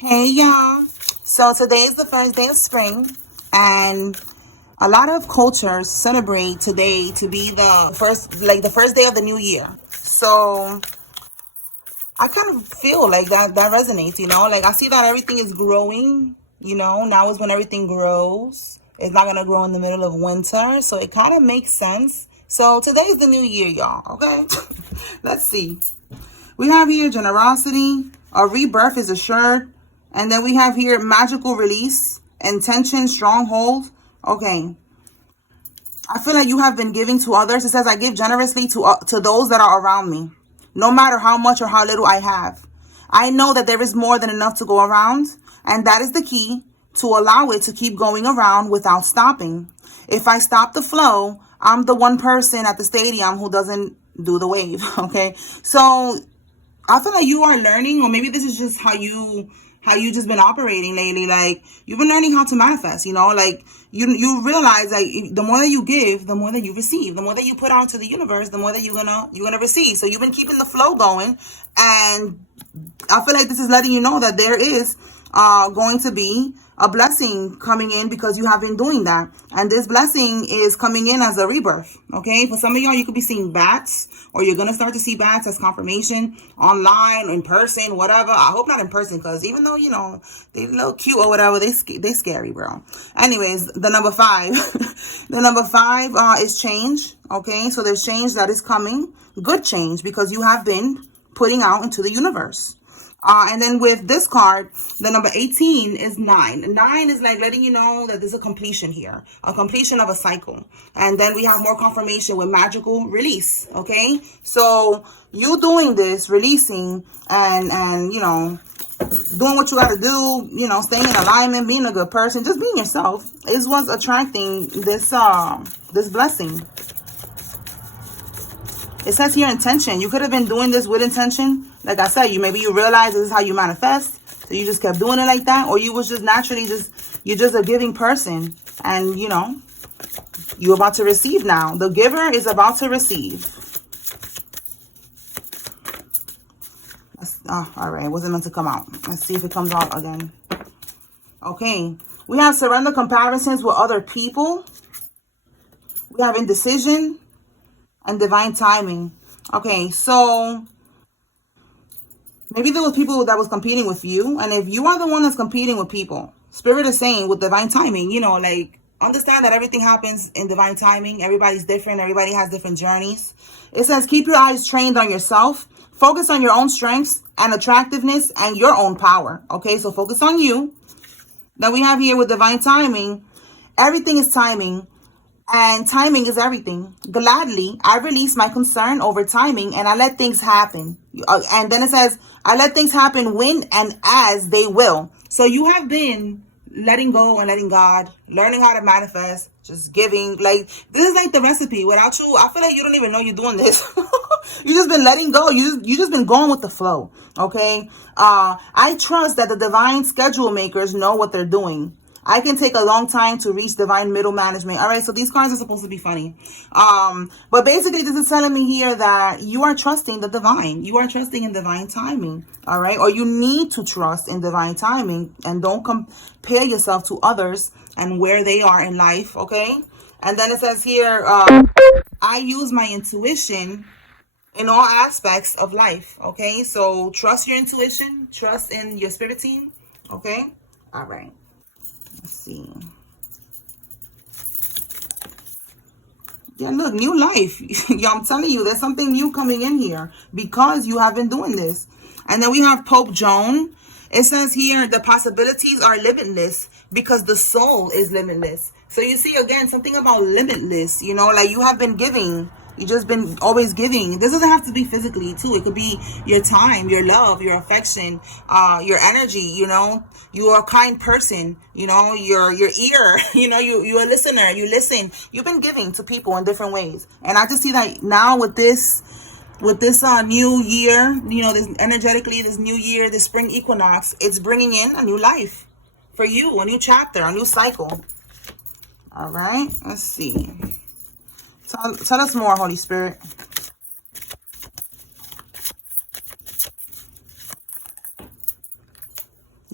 Hey y'all. So today is the first day of spring, and a lot of cultures celebrate today to be the first day of the new year. So I kind of feel like that resonates, like I see that everything is growing, now is when everything grows. It's not gonna grow in the middle of winter, so it kind of makes sense. So today is the new year, y'all. Okay. Let's see. We have here generosity, a rebirth is assured, and then we have here magical release, intention, stronghold. Okay. I feel like you have been giving to others. It says, I give generously to those that are around me, no matter how much or how little I have. I know that there is more than enough to go around, and that is the key to allow it to keep going around without stopping. If I stop the flow, I'm the one person at the stadium who doesn't do the wave. Okay. So I feel like you are learning, or maybe this is just how you just been operating lately. Like you've been learning how to manifest, like you realize like the more that you give, the more that you receive. The more that you put out to the universe, the more that you're gonna receive. So you've been keeping the flow going, and I feel like this is letting you know that there is going to be a blessing coming in because you have been doing that. And this blessing is coming in as a rebirth. Okay. For some of y'all, you could be seeing bats, or you're going to start to see bats as confirmation online, in person, whatever. I hope not in person, because even though, they look cute or whatever, they scary, bro. Anyways, the number 5, the number 5 is change. Okay. So there's change that is coming, good change, because you have been putting out into the universe. And then with this card, the number 18 is 9. 9 is like letting you know that there's a completion here, a completion of a cycle. And then we have more confirmation with magical release. Okay. So you doing this, releasing and doing what you got to do, staying in alignment, being a good person, just being yourself is what's attracting this blessing. It says here intention. You could have been doing this with intention. Like I said, maybe you realize this is how you manifest. So you just kept doing it like that. Or you was just naturally you're just a giving person. And, you're about to receive now. The giver is about to receive. All right. It wasn't meant to come out. Let's see if it comes out again. Okay. We have surrender comparisons with other people. We have indecision and divine timing. Okay, so maybe there was people that was competing with you, and if you are the one that's competing with people, Spirit is saying with divine timing, like understand that everything happens in divine timing. Everybody's different. Everybody has different journeys. It says keep your eyes trained on yourself. Focus on your own strengths and attractiveness and your own power. Okay, so focus on you. Then we have here with divine timing, everything is timing. And timing is everything. Gladly, I release my concern over timing and I let things happen. And then it says, I let things happen when and as they will. So you have been letting go and letting God, learning how to manifest, just giving. Like, this is like the recipe. Without you, I feel like you don't even know you're doing this. You just been letting go. You just been going with the flow. Okay. I trust that the divine schedule makers know what they're doing. I can take a long time to reach divine middle management. All right, so these cards are supposed to be funny. But basically, this is telling me here that you are trusting the divine. You are trusting in divine timing. All right, or you need to trust in divine timing and don't compare yourself to others and where they are in life. Okay, and then it says here, I use my intuition in all aspects of life. Okay, so trust your intuition, trust in your spirit team. Okay, all right. Let's see. Yeah, look, new life. Yeah, I'm telling you, there's something new coming in here because you have been doing this. And then we have Pope Joan. It says here, the possibilities are limitless because the soul is limitless. So you see, again, something about limitless, like you have been giving. You just been always giving. This doesn't have to be physically too. It could be your time, your love, your affection, your energy. You are a kind person. Your ear. You're a listener. You listen. You've been giving to people in different ways, and I just see that now with this new year. This energetically, this new year, this spring equinox, it's bringing in a new life for you, a new chapter, a new cycle. All right. Let's see. Tell us more, Holy Spirit.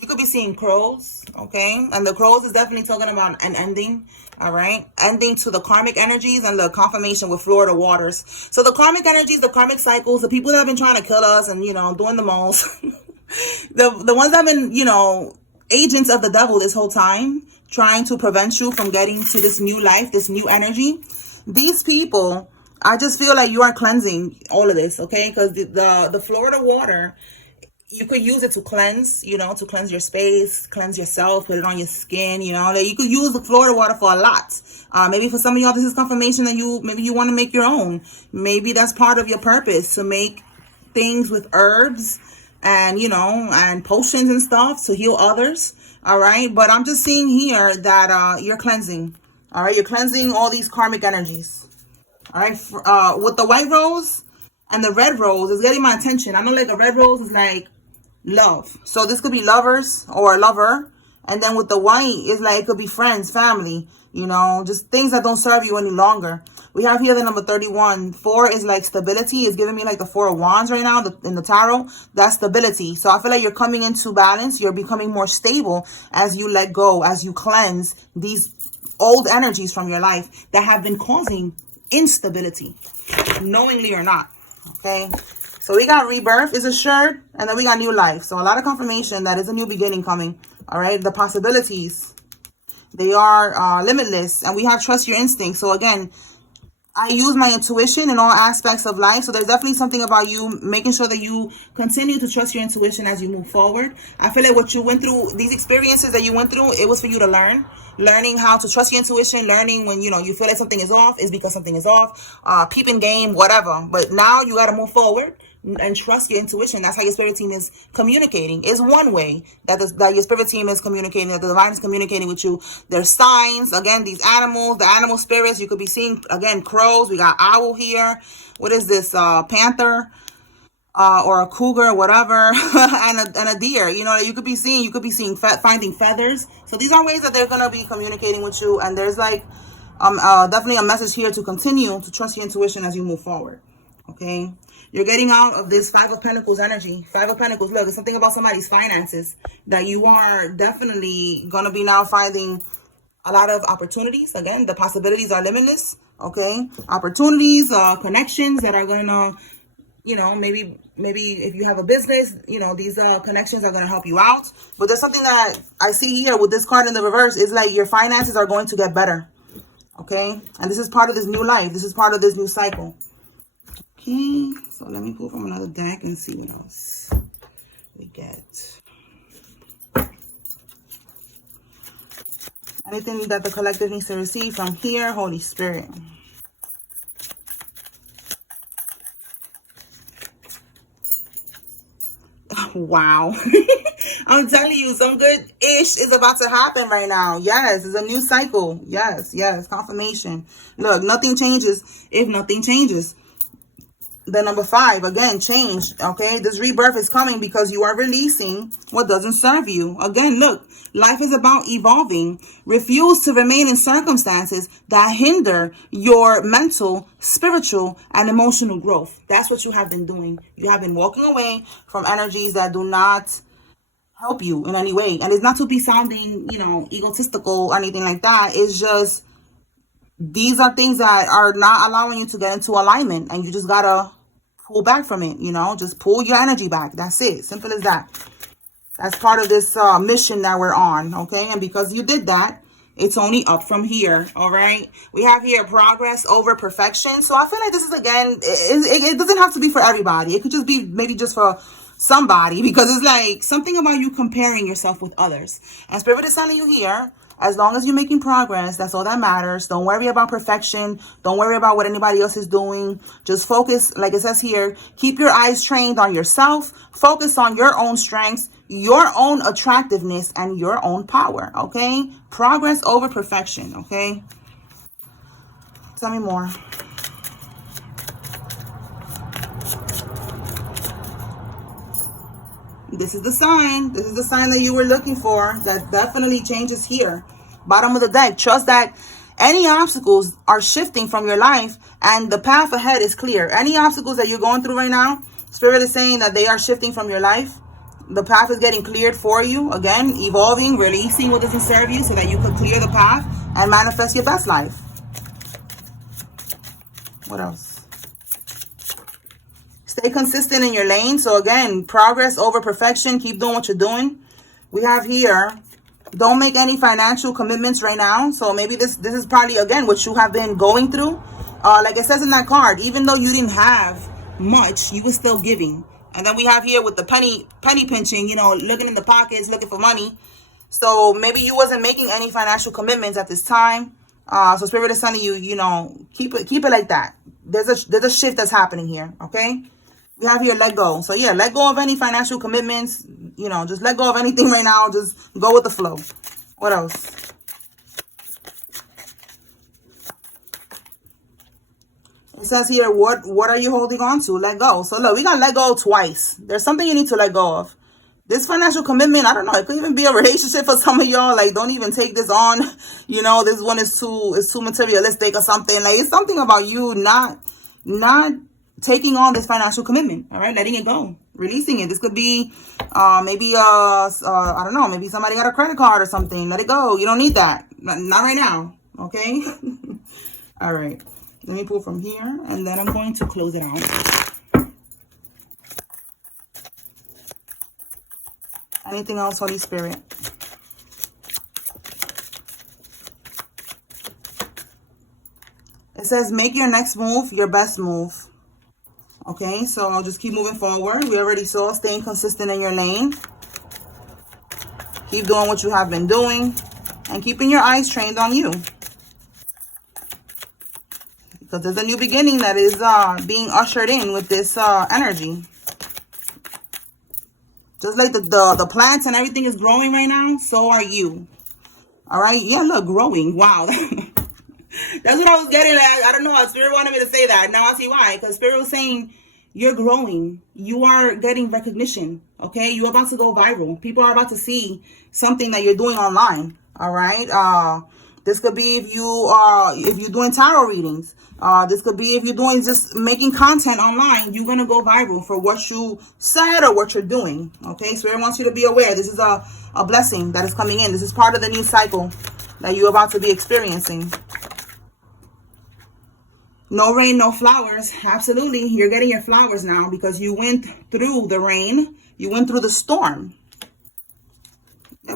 You could be be seeing crows, okay? And the crows is definitely talking about an ending, all right? Ending to the karmic energies and the confirmation with Florida waters. So the karmic energies, the karmic cycles, the people that have been trying to kill us and, you know, doing the most, the ones that have been, you know, agents of the devil this whole time, trying to prevent you from getting to this new life, this new energy. These people, I just feel like you are cleansing all of this, okay? Because the Florida water, you could use it to cleanse, you know, to cleanse your space, cleanse yourself, put it on your skin, you know. Like, you could use the Florida water for a lot. Maybe for some of y'all, this is confirmation that maybe you want to make your own. Maybe that's part of your purpose, to make things with herbs and, you know, and potions and stuff to heal others. All right. But I'm just seeing here that you're cleansing. All right. You're cleansing all these karmic energies. All right. With the white rose and the red rose is getting my attention. I know, like, a red rose is like love. So this could be lovers or a lover. And then with the white, it's like it could be friends, family, you know, just things that don't serve you any longer. We have here the number 31. 4 is like stability. It's giving me like the 4 of wands right now in the tarot. That's stability. So I feel like you're coming into balance. You're becoming more stable as you let go, as you cleanse these old energies from your life that have been causing instability, knowingly or not. Okay. So we got rebirth is assured, and then we got new life. So a lot of confirmation that is a new beginning coming. All right. The possibilities, they are limitless, and we have trust your instinct. So again, I use my intuition in all aspects of life. So there's definitely something about you making sure that you continue to trust your intuition as you move forward. I feel like what you went through, these experiences that you went through, it was for you to learn. Learning how to trust your intuition, learning when, you know, you feel like something is off is because something is off. Peeping game, whatever. But now you got to move forward and trust your intuition. That's how your spirit team is communicating. Is one way that your spirit team is communicating, that the divine is communicating with you. There's signs, again, these animals, the animal spirits. You could be seeing, again, crows. We got owl here. What is this? Panther. Or a cougar, whatever, and a deer. You know, you could be seeing finding feathers. So these are ways that they're gonna be communicating with you. And there's like definitely a message here to continue to trust your intuition as you move forward. Okay, you're getting out of this 5 of Pentacles energy. 5 of Pentacles. Look, it's something about somebody's finances that you are definitely gonna be now finding a lot of opportunities. Again, the possibilities are limitless. Okay, opportunities, connections that are gonna, you know, maybe if you have a business, you know, these connections are going to help you out. But there's something that I see here with this card in the reverse is like your finances are going to get better. Okay. And this is part of this new life. This is part of this new cycle. Okay. So let me pull from another deck and see what else we get. Anything that the collective needs to receive from here, Holy Spirit. Wow. I'm telling you, some good-ish is about to happen right now. Yes, it's a new cycle. Yes, confirmation. Look, nothing changes if nothing changes. The number 5, again, change. Okay, this rebirth is coming because you are releasing what doesn't serve you. Again, look, life is about evolving. Refuse to remain in circumstances that hinder your mental, spiritual, and emotional growth. That's what you have been doing. You have been walking away from energies that do not help you in any way. And it's not to be sounding, you know, egotistical or anything like that. It's just, these are things that are not allowing you to get into alignment, and you just gotta pull back from it, you know, just pull your energy back. That's it. Simple as that. That's part of this mission that we're on. Okay. And because you did that, it's only up from here. All right. We have here progress over perfection. So I feel like this is, again, it doesn't have to be for everybody. It could just be maybe just for somebody, because it's like something about you comparing yourself with others. And Spirit is telling you here, as long as you're making progress, that's all that matters. Don't worry about perfection. Don't worry about what anybody else is doing. Just focus, like it says here, keep your eyes trained on yourself. Focus on your own strengths, your own attractiveness, and your own power, okay? Progress over perfection, okay? Tell me more. This is the sign. This is the sign that you were looking for. That definitely changes here. Bottom of the deck. Trust that any obstacles are shifting from your life and the path ahead is clear. Any obstacles that you're going through right now, Spirit is saying that they are shifting from your life. The path is getting cleared for you. Again, evolving, releasing what doesn't serve you so that you can clear the path and manifest your best life. What else? Stay consistent in your lane. So again, progress over perfection. Keep doing what you're doing. We have here, don't make any financial commitments right now. So maybe this is probably, again, what you have been going through. Like it says in that card, even though you didn't have much, you were still giving. And then we have here with the penny pinching, you know, looking in the pockets, looking for money. So maybe you wasn't making any financial commitments at this time. So Spirit is telling you, you know, keep it like that. There's a shift that's happening here, okay? We have here let go. So yeah, let go of any financial commitments. You know, just let go of anything right now. Just go with the flow. What else? It says here, what are you holding on to? Let go. So look, we got let go twice. There's something you need to let go of. This financial commitment, I don't know, it could even be a relationship for some of y'all. Like, don't even take this on. You know, this one is too materialistic or something. Like, it's something about you not taking on this financial commitment. All right, letting it go, releasing it. This could be maybe I don't know, maybe somebody got a credit card or something. Let it go. You don't need that. Not right now. Okay. All right. Let me pull from here, and then I'm going to close it out. Anything else, Holy Spirit? It says, make your next move your best move. Okay, so I'll just keep moving forward. We already saw staying consistent in your lane. Keep doing what you have been doing, and keeping your eyes trained on you. Because there's a new beginning that is being ushered in with this energy. Just like the plants and everything is growing right now, so are you. All right? Yeah, look, growing. Wow. That's what I was getting at. I don't know how Spirit wanted me to say that. Now I see why. Because Spirit was saying, you're growing. You are getting recognition. Okay? You're about to go viral. People are about to see something that you're doing online. All right? This could be if you're doing tarot readings. This could be if you're doing just making content online. You're going to go viral for what you said or what you're doing. Okay, Spirit wants you to be aware. This is a blessing that is coming in. This is part of the new cycle that you're about to be experiencing. No rain, no flowers. Absolutely. You're getting your flowers now because you went through the rain. You went through the storm.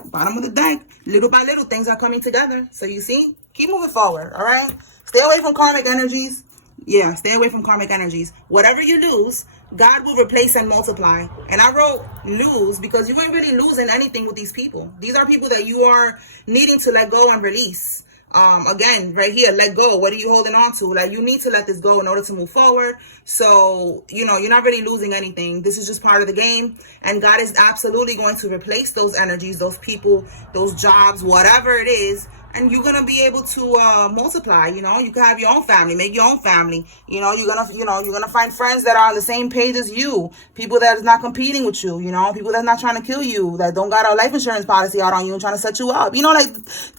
Bottom of the deck, little by little, things are coming together. So you see, keep moving forward. All right, stay away from karmic energies. Yeah, stay away from karmic energies. Whatever you lose, God will replace and multiply. And I wrote lose because you ain't really losing anything with these people. These are people that you are needing to let go and release. Again, right here, let go. What are you holding on to? Like, you need to let this go in order to move forward. So, you know, you're not really losing anything. This is just part of the game. And God is absolutely going to replace those energies, those people, those jobs, whatever it is. And you're going to be able to multiply. You know, you can have your own family, make your own family. You know, you're going to find friends that are on the same page as you. People that is not competing with you, you know, people that's not trying to kill you, that don't got a life insurance policy out on you and trying to set you up. You know, like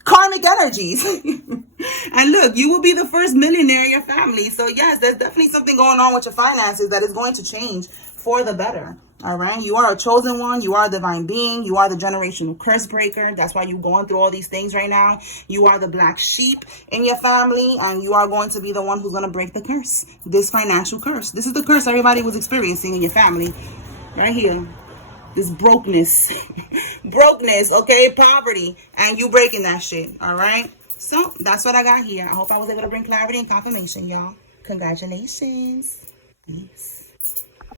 karmic energies. And look, you will be the first millionaire in your family. So yes, there's definitely something going on with your finances that is going to change for the better. All right, you are a chosen one. You are a divine being. You are the generational curse breaker. That's why you're going through all these things right now. You are the black sheep in your family, and you are going to be the one who's going to break the curse, this financial curse. This is the curse everybody was experiencing in your family right here. This brokenness, okay, poverty, and you breaking that shit. All right, so that's what I got here. I hope I was able to bring clarity and confirmation, y'all. Congratulations. Peace.